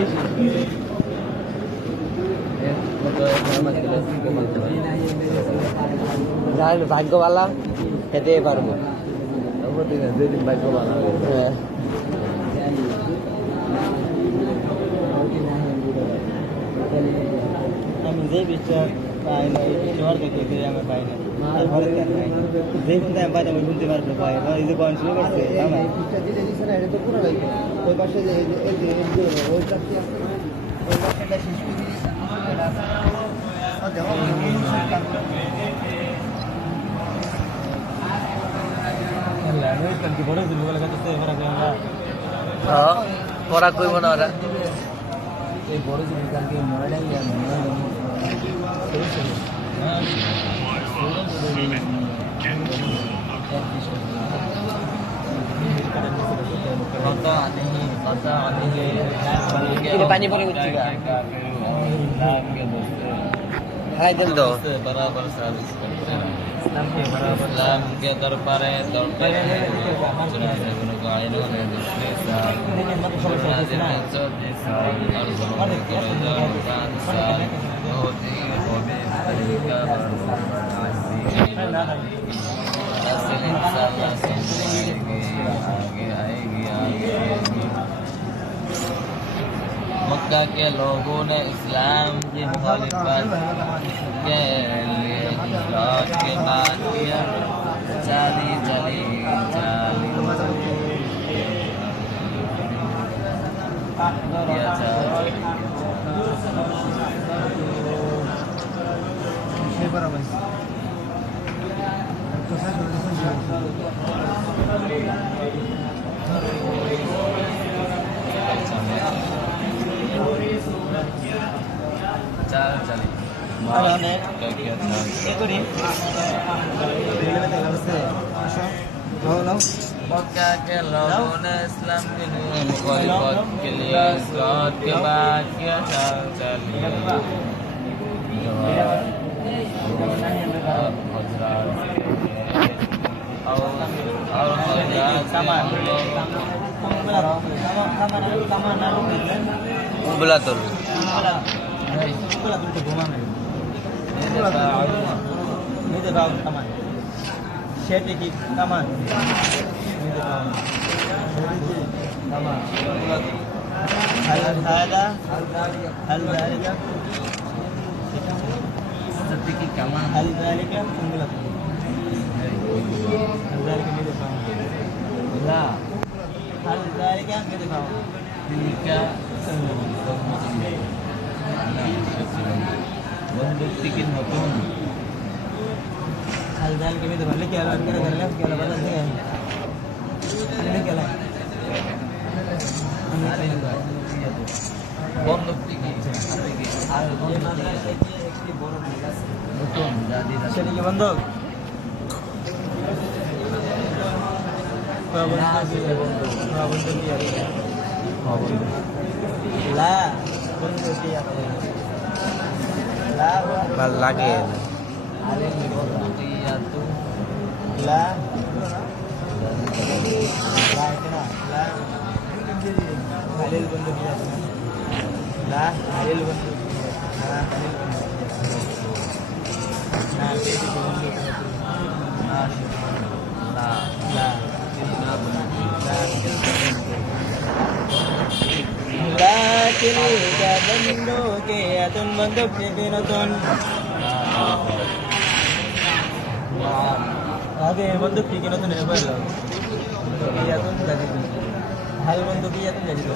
বেশি। ভাগ্যবালা খেতে পারবো, ভাগ্যবালা। হ্যাঁ, আমি যে বিচার পাই না, এই শহর থেকে আমি পাই না, আর ঘরে যে কিন্তু আমি পাই আমি বুঝতে পারবো পাই না। এই যে বয়স শুরু করছে ওই পাশে যে ওই পাশে ওই পাশে শিশু পড়া কইব না ওরা। এই বড় জিনিসটাকে মরাই पानी पड़े हाय दिल दो बराबर सर्विस करते हैं इस्लाम के दरबारे मक्का के लोगों ने इस्लाम की मुखालिफत के लिए जिहाद के बाद किया चली चली मक्का के लोगों ने इस्लाम के लिए मुखालिफत के लिए जिहाद के बाद किया चली Belatul. बंदूक टिकट नतून हालचाल के तो भले क्या बात करे करले क्या बता दे हमने क्या बंदूक टिकट আর একটি বড় নতুন দাদি সেটা কি বন্ধ লা বন্ধু কি আছে ভাল লাগে बंदूक नतून आगे बंदूक ठीक है नतून हाल बंदूकियातुन जदीदा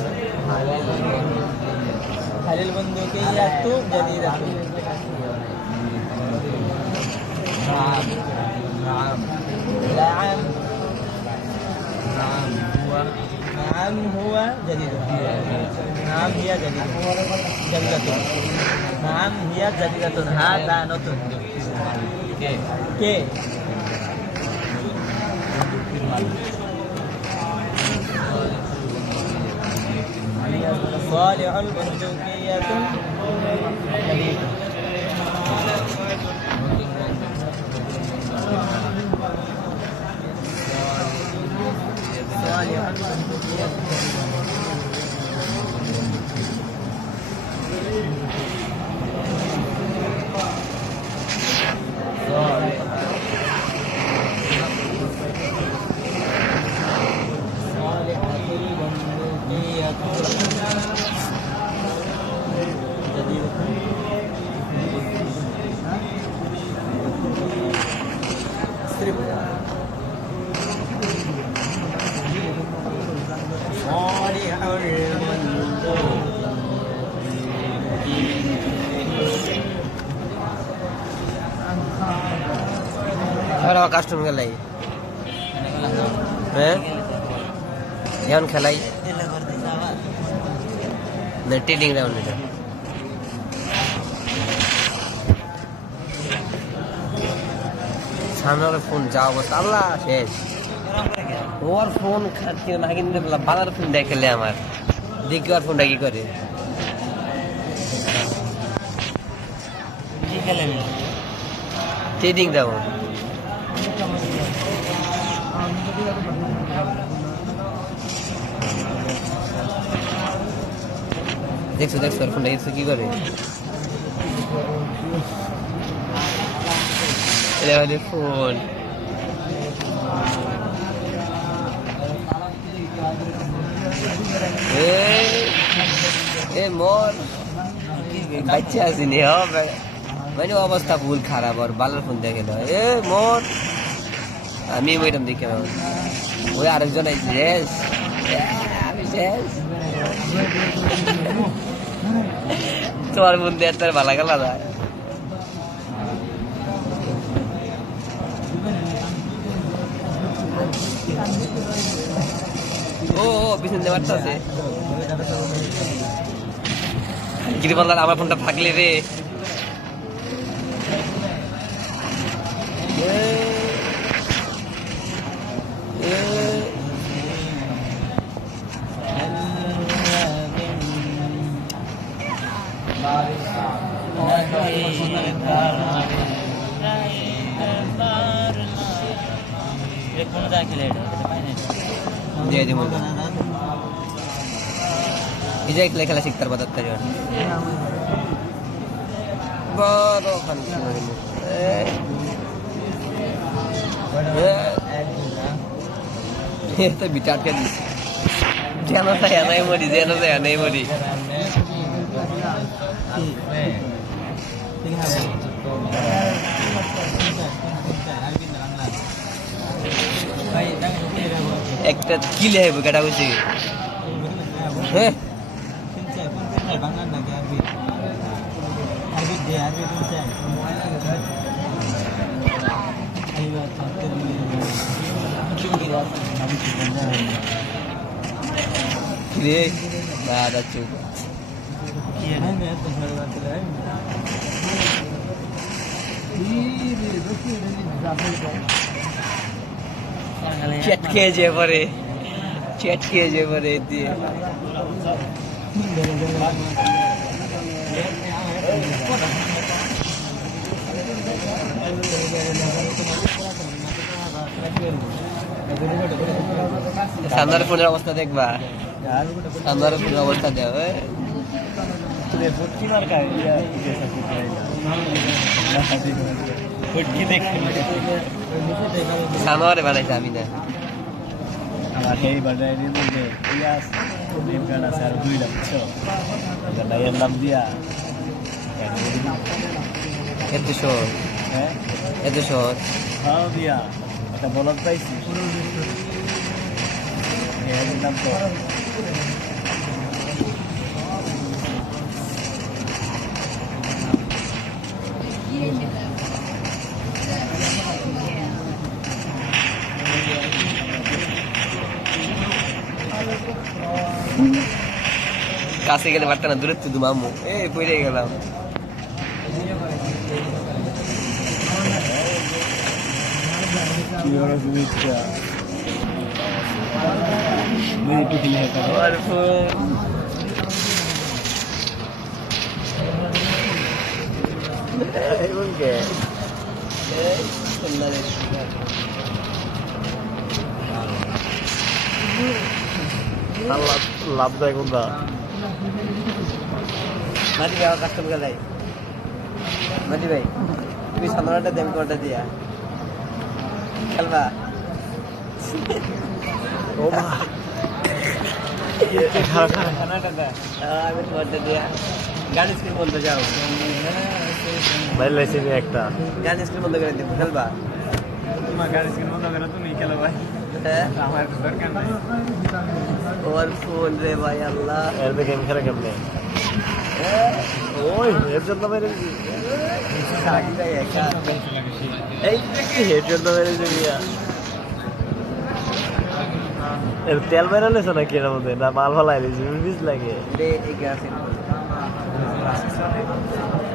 हालिल बंदूकियातु जदीदा نعم نعم نعم نعم هو نعم هو جديد نعم هي جديدة جديدة نعم هي جديدة هذا نتن كي صالح البندقية جديدة صالح البندقية বাবা কাস্টম খেলাই হ্যাঁ এখন খেলাই না ট্রেডিং রাউন্ড এটা সামনে ওর ফোন যা অবস্থা আল্লাহ শেষ ওর ফোন খাচ্ছি না কিন্তু বাবার ফোন দেখলে আমার দেখি ওর ফোনটা কি করে ট্রেডিং রাউন্ড দেখছো দেখছো ওর ফোনটা দেখছো কি করে ফোন মোর বাচ্চা আসিনি মানে অবস্থা ফুল খারাপ আর বালার ফোন দেখে না মোর আমি ওইরকম দেখে না ওই আরেকজন শেষ আমি শেষ তোমার ফোন দিয়ে তার ভালো গেল না ও পিছনে মারতে আছে গিরি বললাম আমার ফোনটা থাকলে রে খেলা শিখতে পারবো তাড়াতাড়ি বড় তো বিটার কে দিস যেন চাই নাই মরি যেন চাই নাই মরি একটা কিলে হইব কেটা হয়েছে হ্যাঁ দাদা চুপ चटके जे परे দিয়ে সামনের ফোনের অবস্থা দেখবা সামনের ফোনের অবস্থা দেও সামনে বানাইছে আমি না আমার এই বাজারে নিয়ে পিয়াস ডিম কাটা স্যার 2 লাখ ছ এটা এর নাম দিয়া এত শোর হ্যাঁ এত শোর হ্যাঁ দিয়া এটা বলত পাইছি এর নাম তো কাছে গেলে পারতাম না দূরে তুই মামু পড়ে গেলাম লাভদায়ক কোনটা মাটি ভাই কাস্টম খেলাই মাটি ভাই তুমি সামনেটা দেম কোনটা দিয়া খেলবা ও মা আমি কোনটা দিয়া গাড়ি স্ক্রিন বলতে যাও বাইরে লাইসেন্স একটা গাড়ি স্ক্রিন বন্ধ করে দেব খেলবা তোমার গাড়ি স্ক্রিন বন্ধ করে তুমি খেলো ভাই হ্যাঁ আমার দরকার নাই ওর ফোন রে ভাই আল্লাহ এর গেম খেলা কেমনে ওই এর জন্য বাইরে সাকি ভাই একা এই কি হেডশট তো মেরেছে মিয়া এর তেল বেরালেছ নাকি এর মধ্যে না মাল ফালাই দিয়েছে বিষ লাগে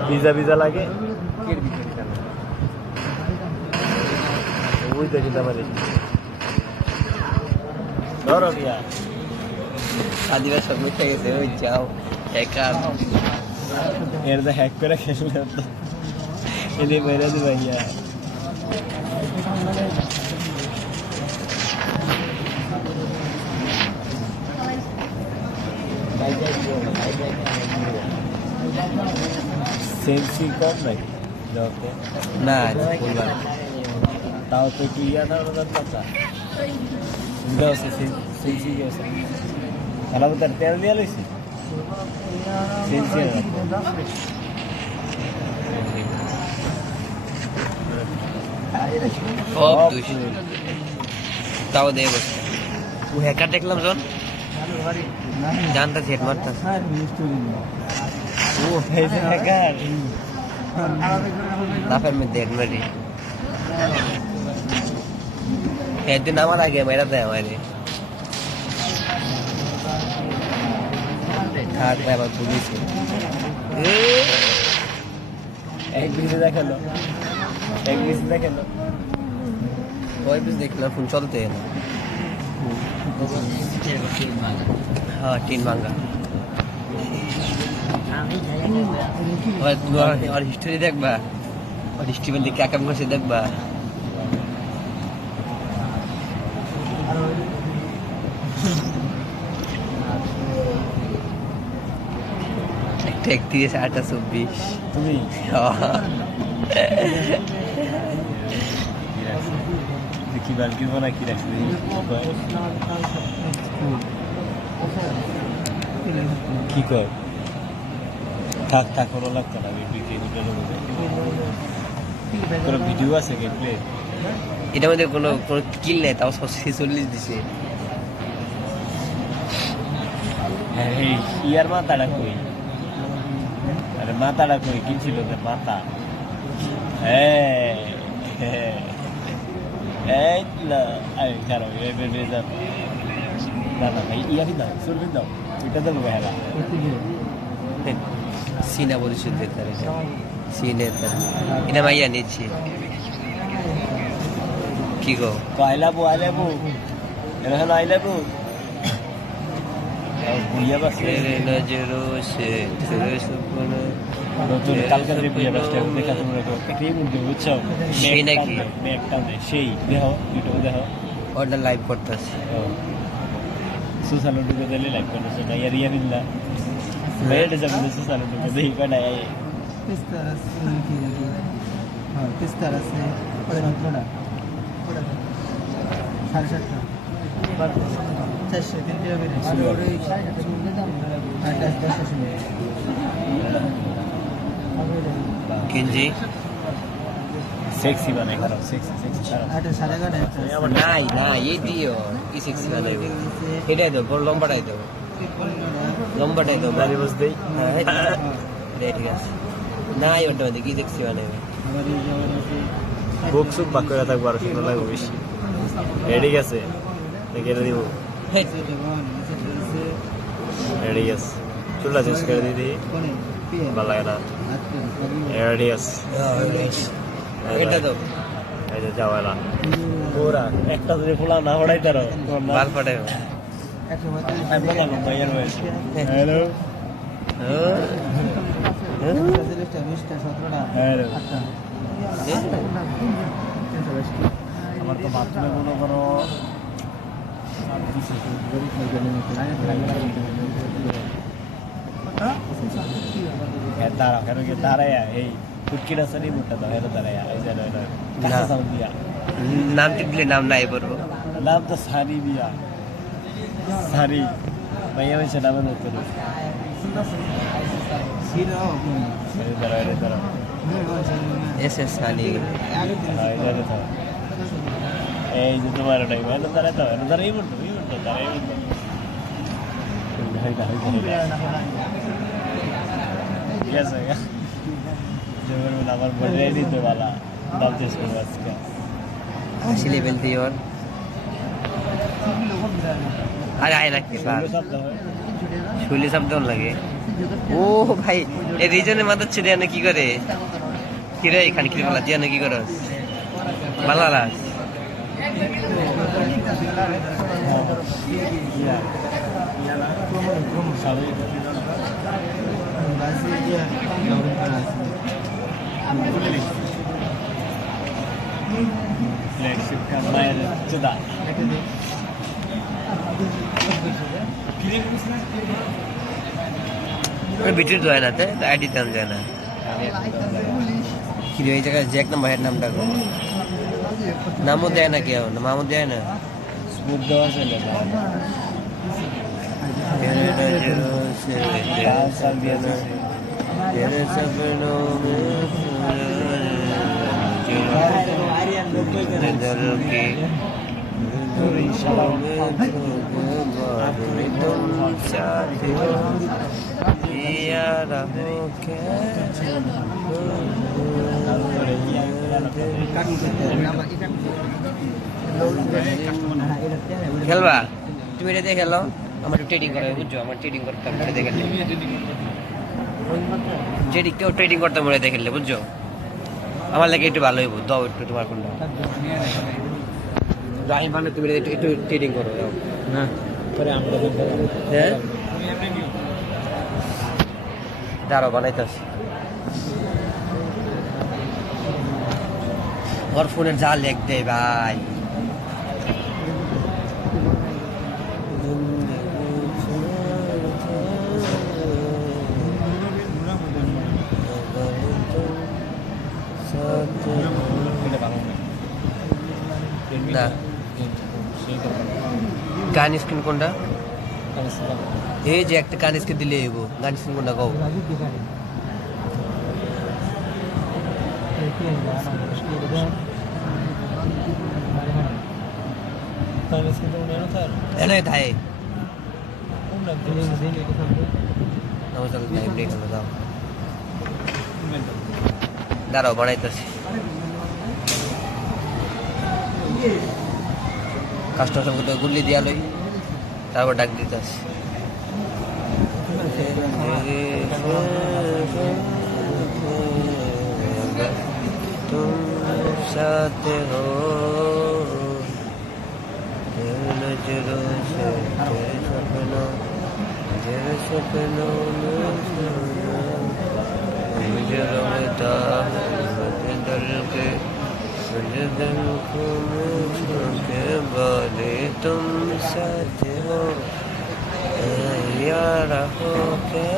ভিজা ভিজা লাগে ওই দেখি তোমারে ধরো মিয়া আদিবাসী সব মিথ্যে গেছে ওই যাও হ্যাকার এর তো হ্যাক করে খেললে তো এনে মেরে দিবা ইয়া সেন্সি কম নাকি জবতে না বললাম তাও তো কি ইয়া না ওনার কথা দাও সেন্সি গেছে খেলা তার তেল দিয়ে লইছি সেন্সি সব দুইশো তাও দেয় বসে ও হ্যাকার দেখলাম জন জানতা সেট মারতা ও ফেসে হ্যাকার লাফের মধ্যে হেড মারি একদিন আমার আগে মেরা দেয় আমারে থার্ড আবার পুলিশে এক বিসে দেখালো কয় পিস দেখলাম ফোন চলতে না হ্যাঁ টিন ভাঙ্গা আর হিস্টোরি দেখবা আর হিস্ট্রি বলতে কে কাম করছে দেখবা একটা 31 8টা 24 তুমি কি বালকি বানা কি রাখছি কি কর থাক কোনো লাগতো না কোনো ভিডিও আছে গেম প্লে এটার মধ্যে কোনো কিল নেই তাও 46 দিছে হ্যাঁ ইয়ার মাথাটা কই আরে মাথাটা কই কিনছিল যে মাথা এই না আরে খারো না ভাই ইয়ারই দাও চলবে দাও এটা দেবো হেলা সিনা পরিশোধ দিতে সিনে এটা মাইয়া নিচ্ছি কি গো আইলাবো এটা হলো আইলাবো বুইয়া বাসে নজরো সে তেরে সুপন নতুন কালকে যে বুইয়া বাসটা দেখা তোমরা একই বলতে বুঝছো সেই নাকি একটা সেই দেখো ইউটিউবে দেখো অর্ডার লাইভ করতেছে সুসানো ঢুকে দিলে লাইভ করতেছে না ইয়ার না মেয়েটা যাবে সুসানো ঢুকে দেখি কয়টা किस तरह से हाँ किस तरह से थोड़ा 4:30 কিনজি সেক্সি বানাই খারাপ সেক্সি নাই না এই দিও কি সেক্সি বানাইবে এটাই তো বড় লম্বাটাই দাও দাঁড়ি বস দেই ঠিক আছে নাই ওটা মধ্যে কি সেক্সি বানাইবে বুক সুপ বাক করে থাকবো আর সুন্দর লাগবে বেশি রেডি গেছে কেটে দিব রেডি গেছে চুলা চেঞ্জ করে দিদি ভালো লাগে না রেডি গেছে এটা তো এই যে যাওয়ালা পুরা একটা যদি ফুলা না হড়াই তারো বাল ফাটাইবে হ্যালো আমার তো বাথরুমে মনে করো দাঁড়া কেন কি দাঁড়াইয়া এই ফুটকিটা আছে নি মুখটা দাও এটা দাঁড়াইয়া এই যে দিয়া নাম দিলে নাম নাই বলবো নাম তো সারি দিয়া সারি ভাইয়া হয়েছে নামে নতুন দাঁড়াও এসএস সানি এই যে তোমার ওটাই দাঁড়ায় তো দাঁড়াই বলতো দাঁড়াই বলতো ঠিক আছে যেমন আমার রেডি তো বালা দাম চেঞ্জ করবো আজকে। 80 লেভেল দিয়ে ওর আরে আয় রাখতে পার শুইলে শব্দ লাগে। ও ভাই এই রিজনে মাথাচ্ছে দেয়া কি করে কি রে এখানে কি বলা দিয়া কি করস ভালো লাগ ভিতরে যায় না আইডি দাম যায় না কি রে এই জায়গায় জ্যাক নাম ভাইয়ের নামটা নামও দেয় না কেউ মামও দেয় না স্মুথ দেওয়া চলে খেলবা তুমি এটা দিয়ে খেলো আমার ট্রেডিং করে বুঝছো আমার ট্রেডিং করতাম দেখে যদি কেউ ট্রেডিং করতাম বলে দেখলে বুঝছো আমার লাগে একটু ভালো হইব দাও একটু তোমার কোনটা রাহিম ভালো তুমি একটু ট্রেডিং করো না পরে আমরা হ্যাঁ দাঁড়াও বানাইতাস ওর ফোনের যা লেগ দেয় ভাই না গান স্ক্রিন কোনটা এই যে একটা গান স্ক্রিন দিলে এবো গান স্ক্রিন কোনটা কও এনে থাই দাঁড়াও বানাইতেছি কাস্টমার সাথে গুল্লি দিয়া লই তারপর ডাক দিতেছি तुम साथ हो तेरे नजरों से तेरे सपनों में मुझे लगता है दिल के मुझे दिल को के बारे तुम साथ हो यार हो के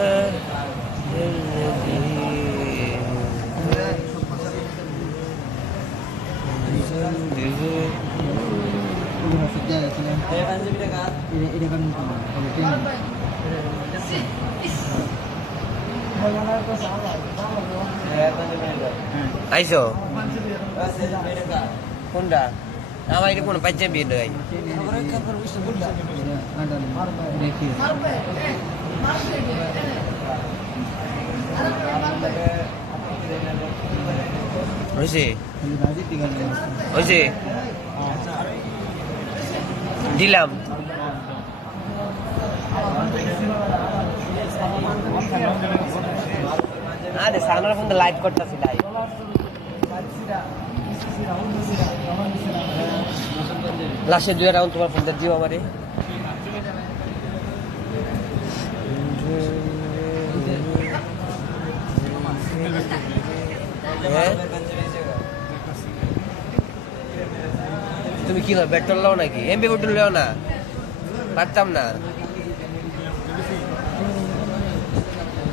আইসো কোনটা আমার এটা কোন পাইছে বিয়ে দেয় হয়েছে হয়েছে দিলাম আরে সামনের ফোন লাইভ করতেছি লাইভ লাস্টের 2 রাউন্ড তোমার ফোনটা দিও আমারে তুমি কি না পেট্রোল লাও নাকি এমবি পেট্রোল লাও না পারতাম না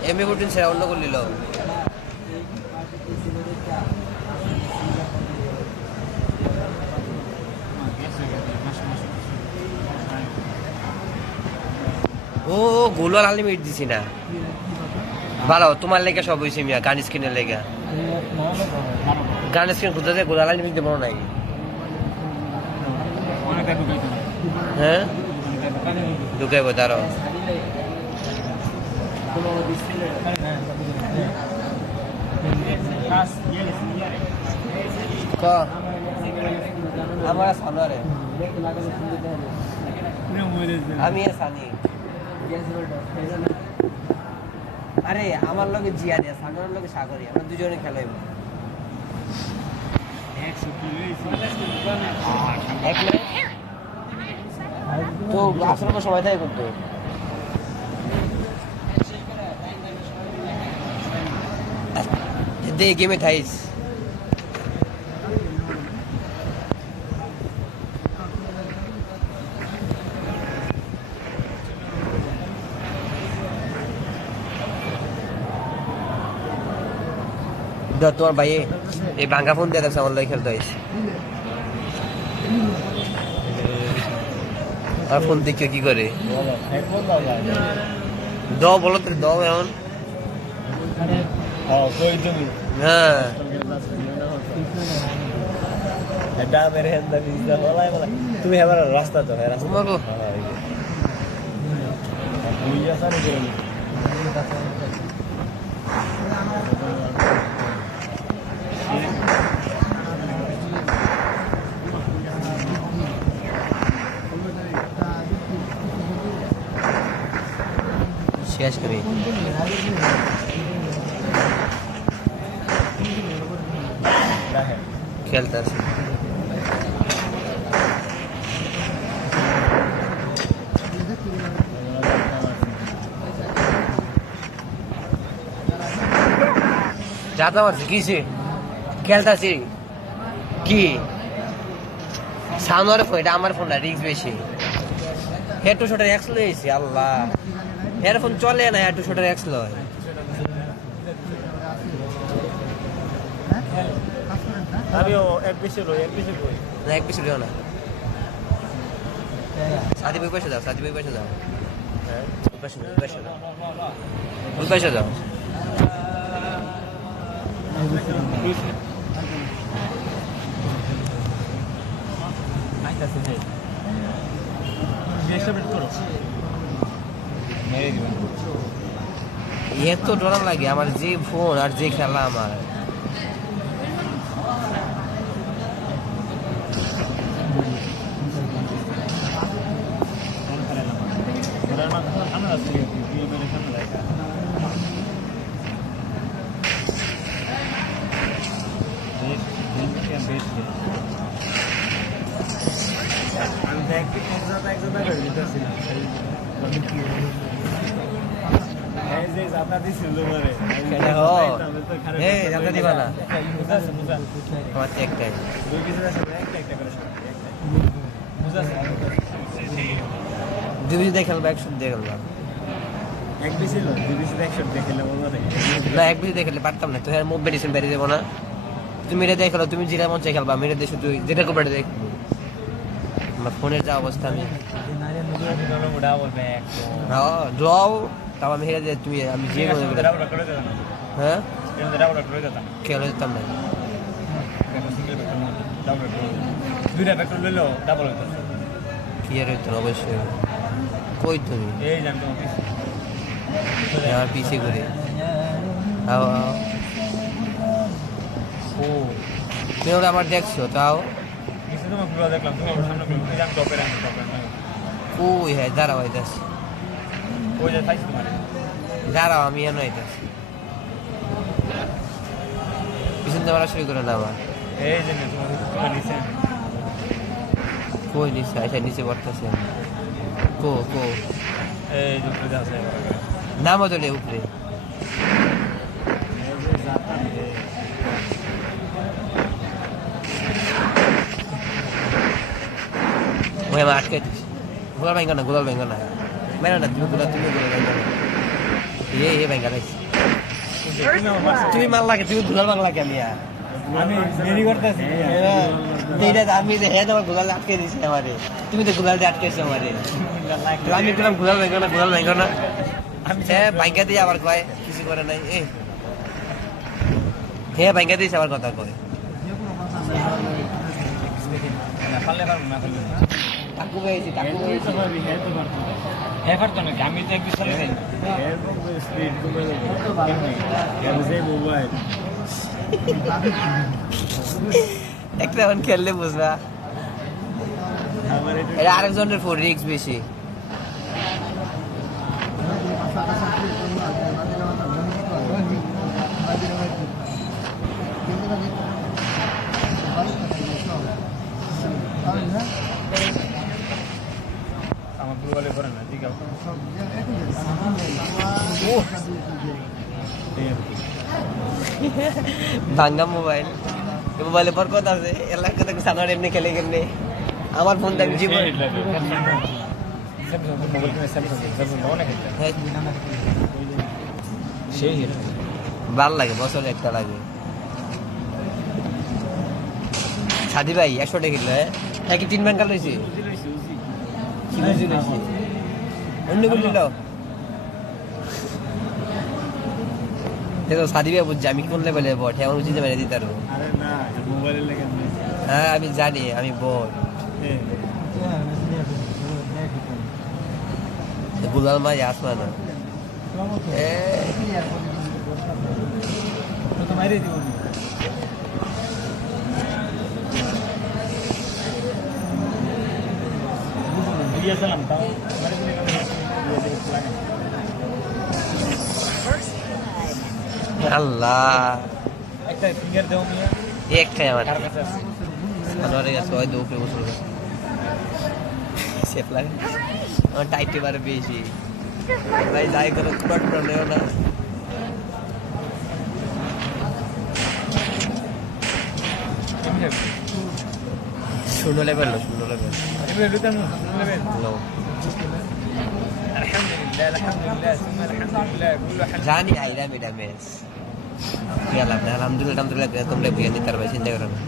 এমবি পেট্রোল ছাড়া অন্য করলি লাও ও গোলাল আনলিমিটেড দিছি না ভালো তোমার লেগে সব হয়েছে মিয়া গান স্ক্রিনের লেগে গান স্ক্রিন খুঁজতে যায় গোলাল আনলিমিটেড দেবো নাই হ্যাঁ ঢুকাইব তারও ক আমার সানোয়ারে আমি সানি আরে আমার লগে জিয়া দিয়া সানোয়ারের লগে সাগরি আমরা দুজনে খেলাইব এক মিনিট তো আসলে সময় থাকে করতো দে গেমে থাইস তোমার ভাই এই ভাঙ্গা ফোন দিয়ে দেখছো আমার লগে খেলতে হয়েছে আর ফোন দেখে কি করে দ বলো তো দ এমন হ্যাঁ তুমি এবার রাস্তা তো হ্যাঁ রাস্তা তোমাকে শেষ করি খেলতে আসি যাতে পারছি কিসে খেলতেছি কি সামনের ফোন এটা আমার ফোন না রিক্স বেশি হেড টু শটের এক্স লয়েছি আল্লাহ হেডফোন চলে না হেড টু শটের এক্স লয় আমিও এক বেশি লই না এক বেশি লিও না সাদি ভাই পয়সা দাও সাদি ভাই পয়সা দাও পয়সা দাও এত ডরাম লাগে আমার যে ফোন আর যে খেলা আমার একটাই দুই দেখে খেলবো একশো দিয়ে খেলবো এক বেশি লই দুই বেশি একশো দেখে না এক বেশি দেখলে পারতাম না তো হ্যাঁ মুভ মেডিসিন বেরিয়ে যাবো না তুমি এটা দেখলো তুমি যেটা মন চাই খেলবা মেরে দিয়ে শুধু যেটা করবে দেখবো আমার ফোনের যা অবস্থা আমি ড্রও তাও আমি হেরে তুমি আমি যে হ্যাঁ খেলে যেতাম না দুইটা পেট্রোল লইলো ডাবল হইতো কি আর হইতো অবশ্যই কই তুমি এই জানতো আমার পিছিয়ে করে আও ও তুমি ওটা আমার দেখছো তাও কিছু তোমার পুরো দেখলাম তুমি আমার সামনে জান টপের আমি কই হ্যাঁ দাঁড়াও আইতাছি ওই যে থাইছ তোমার দাঁড়াও আমি এনে আইতাছি পিছন দিয়ে মারা শুরু করে না আমার এই যে তোমার নিচে কই নিচে আচ্ছা নিচে পড়তেছে কো এই যে উপরে আছে নাম ওদের উপরে ওই আমার আটকে দিস গোলাল ভাঙ্গা না মেরা না তুমি গোলাল ভাঙ্গা না এ ভাঙ্গা নাই তুমি মাল লাগে তুমি গোলাল ভাঙ লাগে আমি দেরি করতেছি আমি হ্যাঁ তোমার গোলাল আটকে দিছি আমারে তুমি তো গোলাল দিয়ে আটকেছো আমারে আমি বললাম গোলাল ভাঙ্গা না হ্যাঁ ভাঙ্গা দিয়ে আবার কয় কিছু করে নাই হ্যাঁ ভাঙ্গা দিয়েছে আবার কথা কয় পারলে পারবো না টাকু গেছি হেফার তো নাকি আমি তো একটু চলে যাই এরকম স্পিড কমে যাবে মোবাইল একটা এখন খেললে বুঝবা আমার এটা আরেকজনের ফোন রিক্স বেশি আমার গ্লোবালে করে না ঠিক আছে ভাঙ্গা মোবাইল মোবাইলে পর কথা আছে এলাকা থেকে সানার এমনি খেলে কেমনি আমার ফোন দেখ জীবন মোবাইল কিনে স্যামসাং অনেক হ্যাঁ, সেই ভাল লাগে বছরে একটা লাগে সাদি ভাই 100 টাকা কিলো হ্যাঁ কি 3 ব্যাংকাল রয়েছে কি বুঝি রয়েছে অন্য বললি দাও দেখো সাদি ভাই বুঝছি আমি কোন লেভেলে বট এমন উচিত মেরে দিতে পারবো আরে না মোবাইলের লেগে হ্যাঁ আমি জানি আমি বট গুলাল মাই আসবা না দিয়েছিলাম তাও আল্লাহ একটা ফিঙ্গার দেও মিয়া একটাই আমার কার কাছে আছে আনোয়ারের কাছে হয়তো উপরে বসে সেফ লাগে আমার টাইটে বারে বেশি ভাই যাই করো কুড়াট কুড়া নেও না শূন্য লেভেল শূন্য লেভেল লো আলহামদুলিল্লাহ সুম্মা আলহামদুলিল্লাহ কুল্লু হাল জানি আইলাম এটা ম্যাচ গেলাম আলহামদুলিল্লাহ আলহামদুলিল্লাহ তোমরা বুঝে নিতে পারবে চিন্তা করো না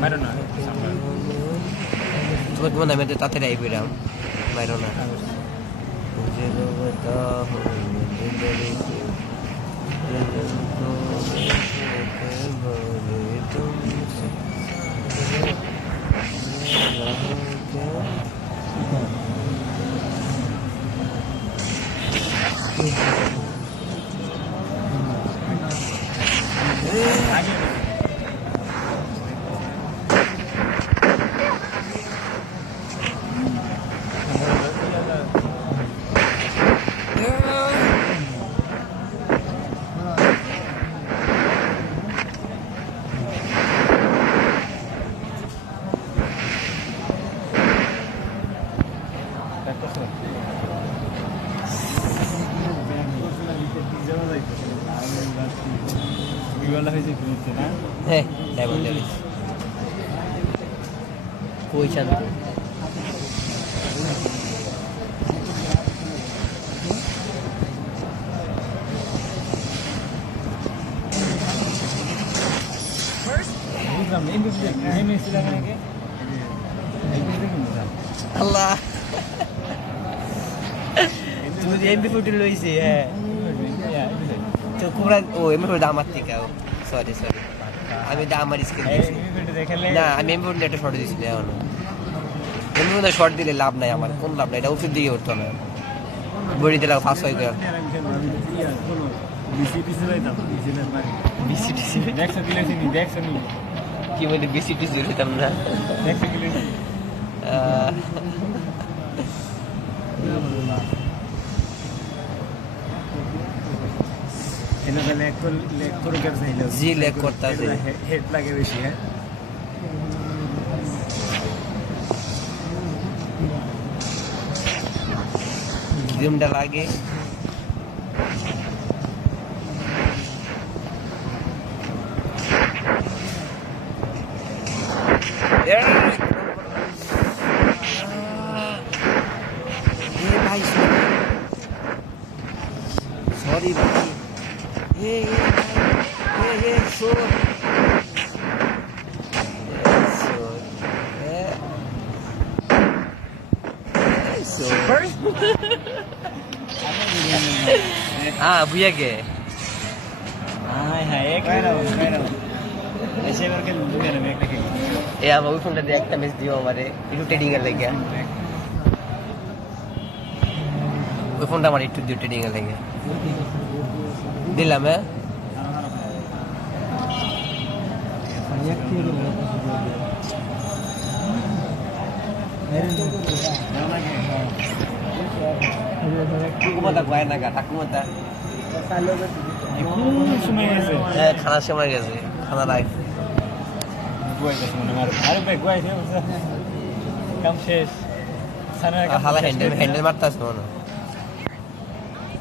মারো না তোমার তোমার নামে তাড়াতাড়ি আই পেলাম বাইরো না বিবালা হয়েছে কিনতে না হ্যাঁ ডায়মন্ড লেলিস কই শান্তি বুঝলাম না এমনি ছিল নাকি আল্লাহ তুমি MP14 লইছি হ্যাঁ তো কোরা ও MP14 দাম আমার থেকে সরি আমি দাম আমার স্কিল দিয়েছি না আমি MP14 একটা শর্ট দিয়েছি এখন MP14 শর্ট দিলে লাভ নাই আমার কোন লাভ নাই এটা ওষুধ দিয়ে উঠতো না বড়ি দিলে ফাঁস হয়ে গেল বিসিটিসি দেখছো দিলেছি নি দেখছো নি কি বলে বিসিটিসি দিতাম না দেখছো দিলেছি এটা তাহলে লেগ করে কাছে জি লেগ করতেছে হেড লাগে বেশি হ্যাঁ জিমটা লাগে ভাই সরি ভাই সোর भैया के हाय हाय एक এসে এবার খেলে দুনিয়ার আমি একটা খেলি এ আমার ওই ফোনটা দিয়ে একটা ম্যাচ দিও আমারে একটু ট্রেডিং এর লেগে ওই ফোনটা আমার একটু দিও ট্রেডিং এর লেগে দিলাম হ্যাঁ ঠাকুমাতা কয় না গা ঠাকুমাতা সময় গেছে হ্যাঁ খানার সময় গেছে খানা রাখ গুয়াইতেছে মনে হয় আরে ভাই গুয়াইছে কাম শেষ সানা হালা হ্যান্ডেল মারতাছে মনে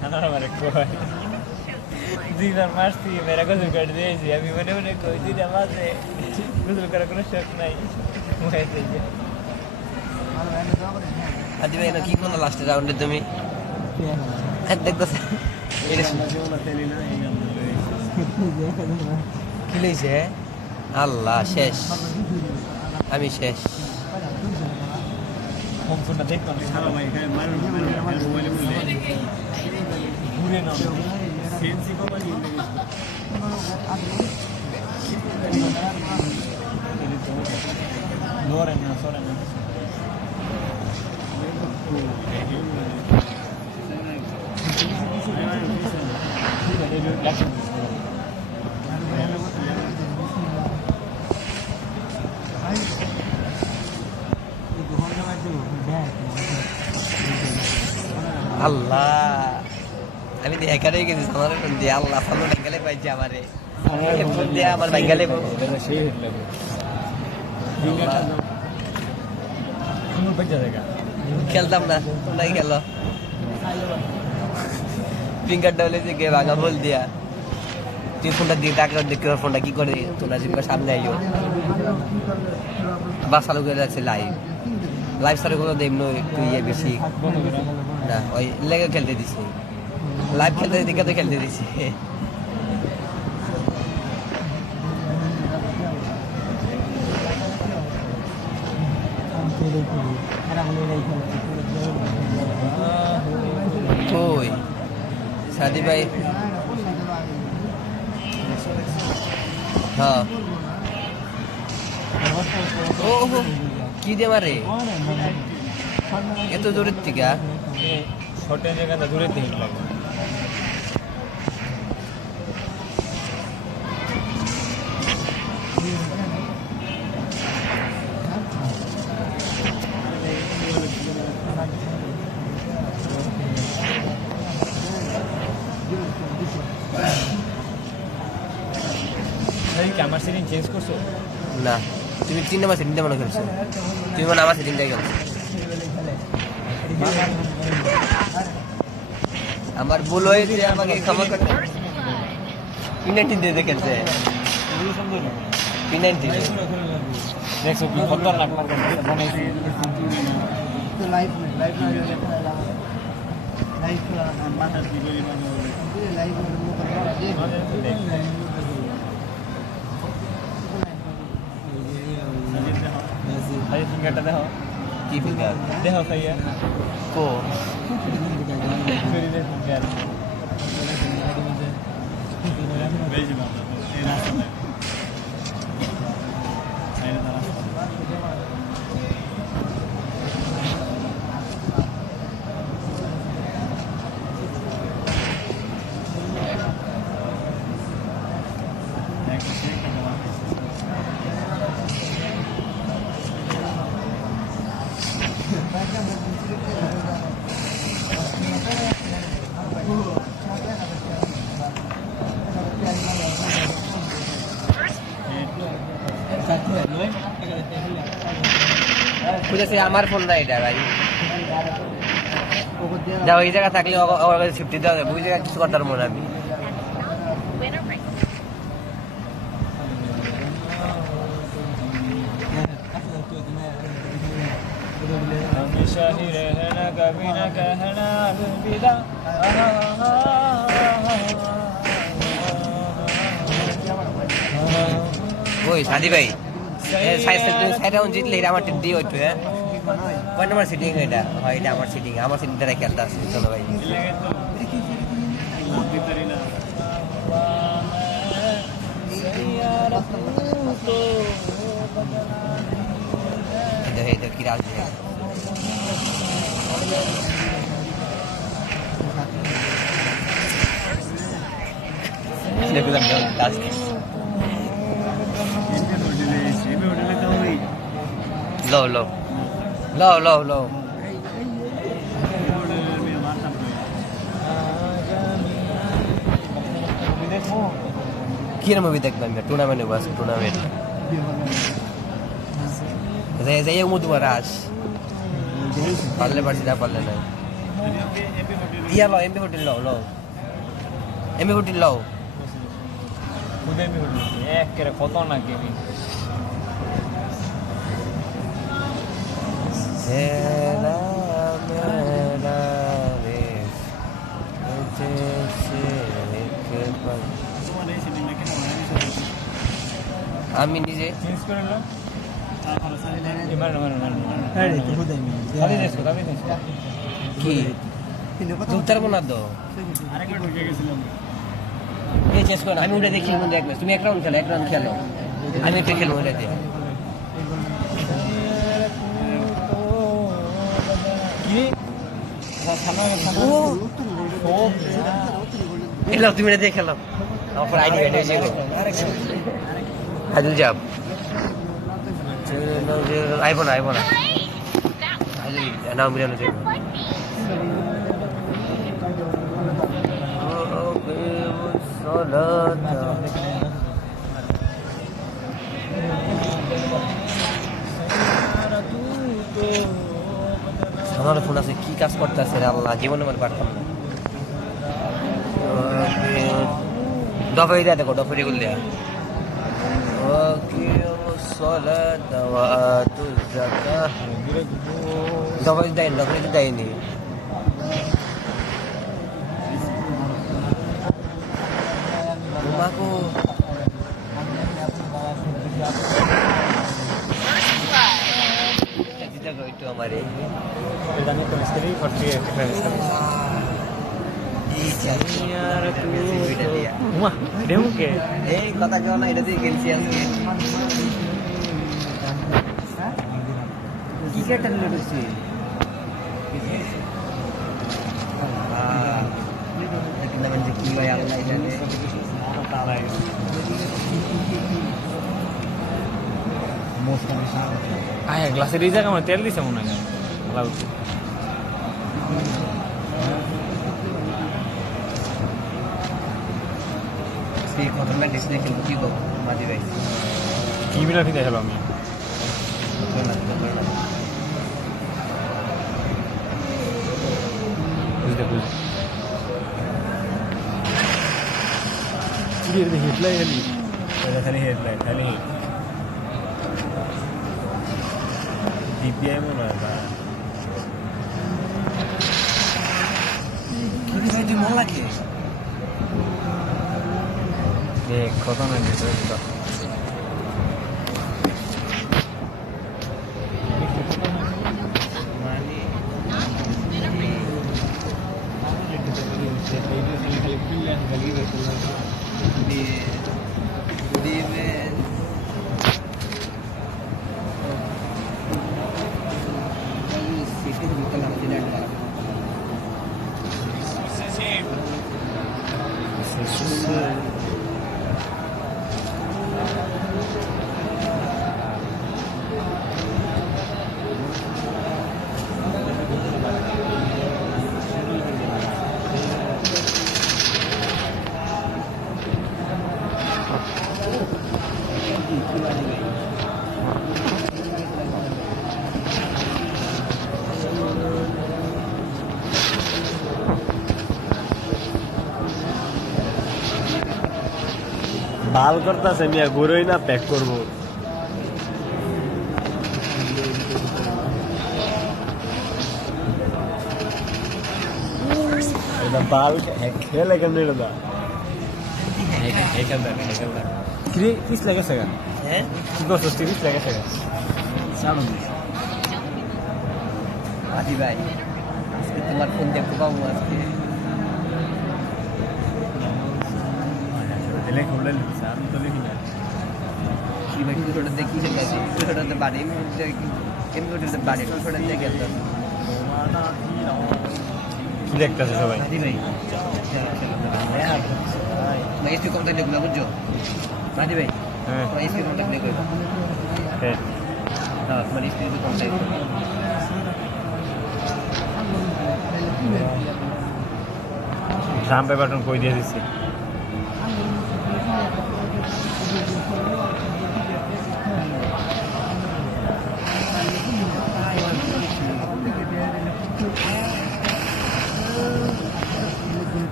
সানা মারে গুয়াই দিদার মারছি মেরা গজল করে দিয়েছি আমি মনে মনে কই দিদা মাঝে গজল করার কোনো শখ নাই গুয়াইতে যে আদি ভাই কি কোন লাস্ট রাউন্ডে তুমি দেখতেছ কি লইছে আল্লাহ শেষ আমি শেষ ফোন ফোনটা দেখতো না সারা ভাই এখানে মারুন মোবাইলে বলে ঘুরে না সেন্সি বাবা নিয়ে গেছে না সরে না আল্লাহ আমি এখানে গেছি আমার ফোন দিয়ে আল্লাহ ফোন বেঙ্গালে পাইছি আমারে ফোন দিয়ে আমার বেঙ্গালে সেই হইলো খেলতাম না তোমরাই খেলো ফিঙ্গার ডাউলে যে গে ভাঙা বল দিয়া তুই ফোনটা দিয়ে টাকা দেখে ফোনটা কি করে তোমরা জিম্পা সামনে আইও বা চালু করে রাখছে লাইভ চালু করে দেবনো একটু ইয়ে বেশি না ওই লেগে খেলতে দিছি লাইভ খেলতে দিকে তো খেলতে দিছি কই সাদি ভাই হ্যাঁ ও কি দে মারে এত দূরের থেকে শর্টের জায়গাটা দূরে থেকে লাগে আমার সেটিং চেঞ্জ করছো না তুমি 3 নাম্বার সেটিংটা মনে খেলছো তুমি মানে আমার সেটিংটাই খেলছো আমার ভুল হয়েছে আমাকে ক্ষমা করতে পিনাল্টি দিয়ে খেলছে পিনাল্টি দেখছো কি খতর না বানাইছি লাইভ মাথা দিয়ে লাইভ ভাই ফিঙ্গারটা দেখো কি ফিঙ্গার দেখো ভাইয়া কো ফিঙ্গার বেশি ভালো এই রাস্তা বুঝেছি আমার ফোন না এটা ভাই যা ওই জায়গা থাকলে ওর কাছে ফিফটি দেওয়া যাবে ওই জায়গায় কিছু করতে পারবো না আমি हमेशा ही रहना कभी न कहना अलविदा ওই সাদি ভাই সাইড রাউন্ড জিতলে এটা আমার টিম দিয়ে ওইটু হ্যাঁ কয় নাম্বার সিটিং এটা হয় এটা আমার সিটিংটা খেলতে আসছে চলো ভাই এটা কি রাজ লো লো লো লো লো কি মুভি দেখলাম টুর্নামেন্টে বাস টুর্নামেন্ট যাই মধুমার রাস পারলে পারছি না পারলে না ইয়া লো এমবি হোটেল লো লো এমবি হোটেল লো কত না গেমিং मेरा मेरा रे जैसे एक पल আমি নিজে চেঞ্জ করে নাও কি তুই না তো এই চেঞ্জ করে আমি উঠে দেখি মন দেখবে তুমি এক রাউন্ড খেলো আমি একটা খেলবো ওটা দিয়ে খেলাম তুমি এটা দিয়ে খেলাম আমার আইডি বেড হয়েছে আদিল যাব আইব না নাও মিলানো যাবে আমার ফোন আছে কি কাজ করতে আছে আল্লাহ জীবনে মানে পারতাম না দফাই দেয়া দেখো দফাই গুলো দেয়া দফাই দেয়নি দফাই তো দেয়নি তোমাকে একটু আমার এই কথা কেউ না এটা দিয়ে খেলছি আজকে কি একটা নিয়ে ঢুকছি কি ভাই আল্লাহ আয় গ্লাসের এই জায়গা আমার তেল দিছে মনে হয় ভালো সেই ঘটনা ডিসপ্লে খেলবো কি করবো মাঝে ভাই কি মিলা ফিতে খেলো আমি বুঝতে হেডলাইট খালি হেডলাইট খালি ডিপিআই মনে হয় মন লাগে কত না বাল করতেছে মিয়া ঘুরোই না প্যাক করবো এটা বাল খেলে কেমন এটা দা কিস লাগেছে কেন হ্যাঁ কি করছিস কিস লাগেছে কেন আদি ভাই আজকে তোমার ফোন দেখতে পাবো আজকে দিলে খুললে আমি তো দেখি না কি ভাই ছোটটা দেখি যে গেছে ছোটটাতে বাড়ি এমনি বাড়ি ছোটটা দেখে গেছে কি দেখতেছে সবাই মাঝি ভাই ভাই এসপি কমটা দেখো না বুঝছো মাঝি ভাই হ্যাঁ এসপি কমটা দেখো ওকে হ্যাঁ তোমার এসপি কমটা ট্রাম্পে বাটন কই দিয়ে দিচ্ছি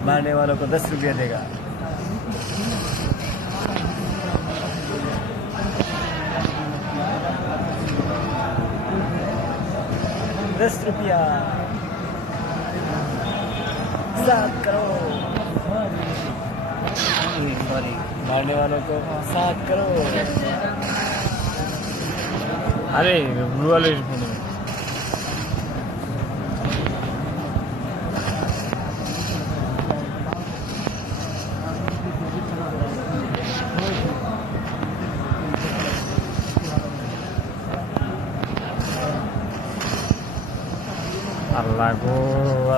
मारने वालों को 10 रुपया देगा ₹10 7 करोड़ সরি मारने वालों को 7 करोड़ अरे ब्लू वाले फोन में আল্লাহ গো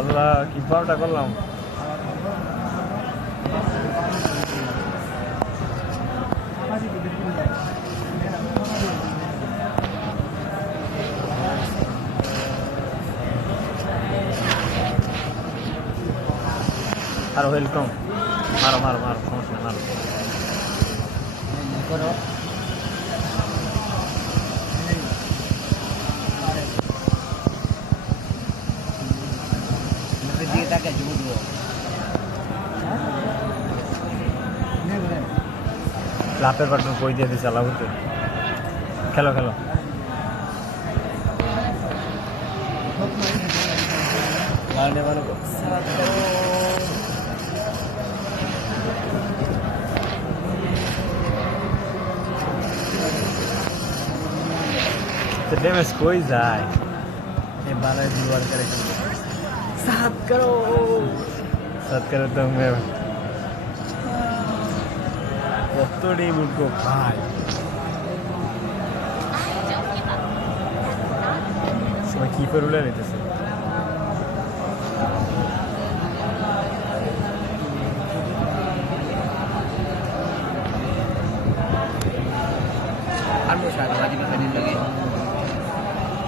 আল্লাহ কি পাউটা করলাম আর ওয়েলকাম মারো মারো মারো সমস্যা মারো করো দিকে তাকে বুঝবো লাপের বাটন কই দিয়ে দিছে আলাউতে খেলো খেলো मारने वालों को 7 करोड़ तो डैमेज कोई जाए ये बाला दीवार करेगा 7 करोड़ तो मैं কতটি মুরগো ভাই সবাই কি করে উড়ে নিতেছে আর বসে আছে মাঝি ভাই লগে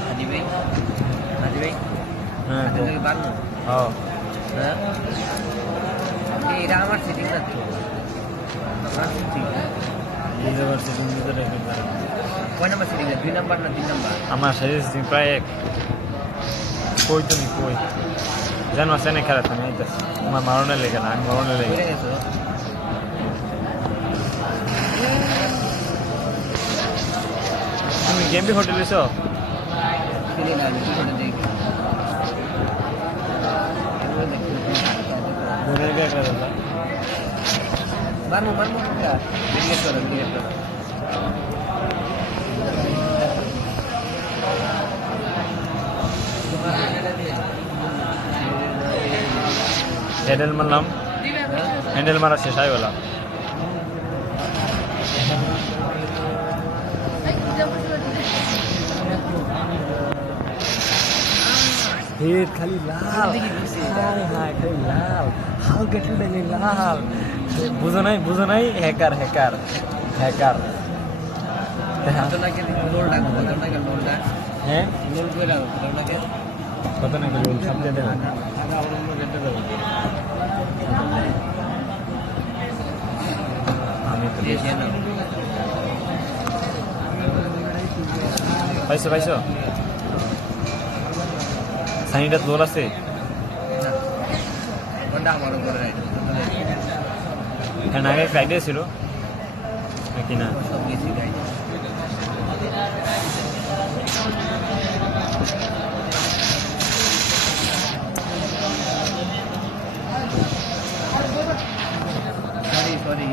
মাঝি ভাই হ্যাঁ মাঝি লগে বাড়লো হ্যাঁ হ্যাঁ এটা আমার সেটিং না তো আমার সেটিং এই জায়গার সেটিং দিতে রেখে কয় নাম্বার সেটিং 2 নাম্বার না 3 নাম্বার আমার সাজেস্টিং প্রায় এক কই তুমি কই জানো আছে না খেলা তুমি আইতাছ আমার মারণে লেগে না আমি মারণে লেগে বুঝে গেছো তুমি গেম বি হোটেল এসো খেলে না আমি কি করে দেখি ঘুরে গিয়ে একটা দাদা মারমু এটা ভিডিও করো হ্যান্ডেল মারলাম হ্যান্ডেল মারা শেষ হয়ে গেলাম হেড খালি লাল হায় হায় খালি লাল হালকা একটু লাল বুঝো নাই হ্যাকার হ্যাকার হ্যাকার কত লাগে লোল ডাক কত লাগে লোল ডাক হ্যাঁ লোল কইরা কত লাগে কত নাকি লোল সামনে দেবেন আমি তো দিয়ে না পাইছো সানিটা তোর আছে কোনটা আমার উপরে রাইট হ্যাঁ আগে ফ্রাইডে ছিল নাকি না সব কিছু গাইড সরি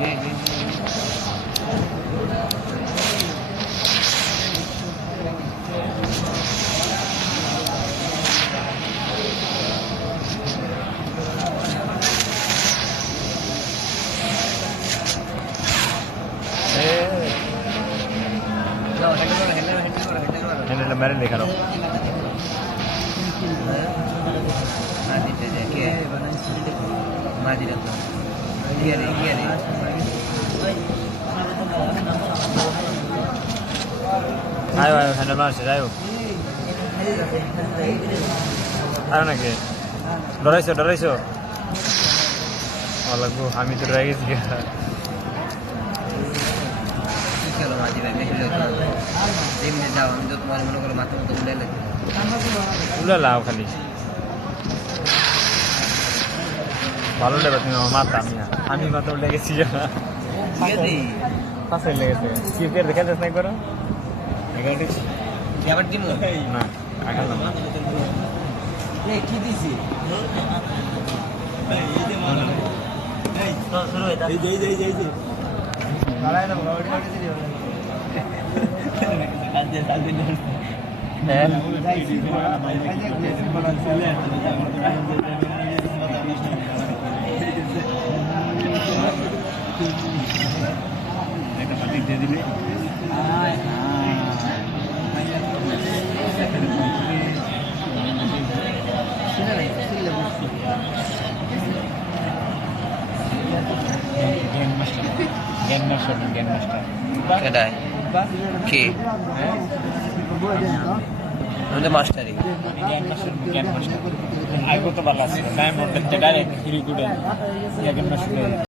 মেরে দেখারো মাদিটা দেখে মাদিটা তো গিয়ারে আয়ো আয়ো হ্যান্ডেল মারছে যাইও আর নাকি ডরাইছো লাগবো আমি তো রয়ে গেছি খেলো মাদিটা দেখে এমনি যাও আমি তো তোমার মনে করো মাথা মতো উঠে লাগে উলে লাও খালি ভালো লেগে তুমি আমার মাথা আমি মাথা উঠে গেছি পাশে লেগেছে কি করে দেখা যাচ্ছে না করো আবার দিমু না আগালাম না কি দিছি কেডাই কে আমাদের মাস্টারই আগে তো ভালো আছে ডাইরেক্ট হিরি কুড়ে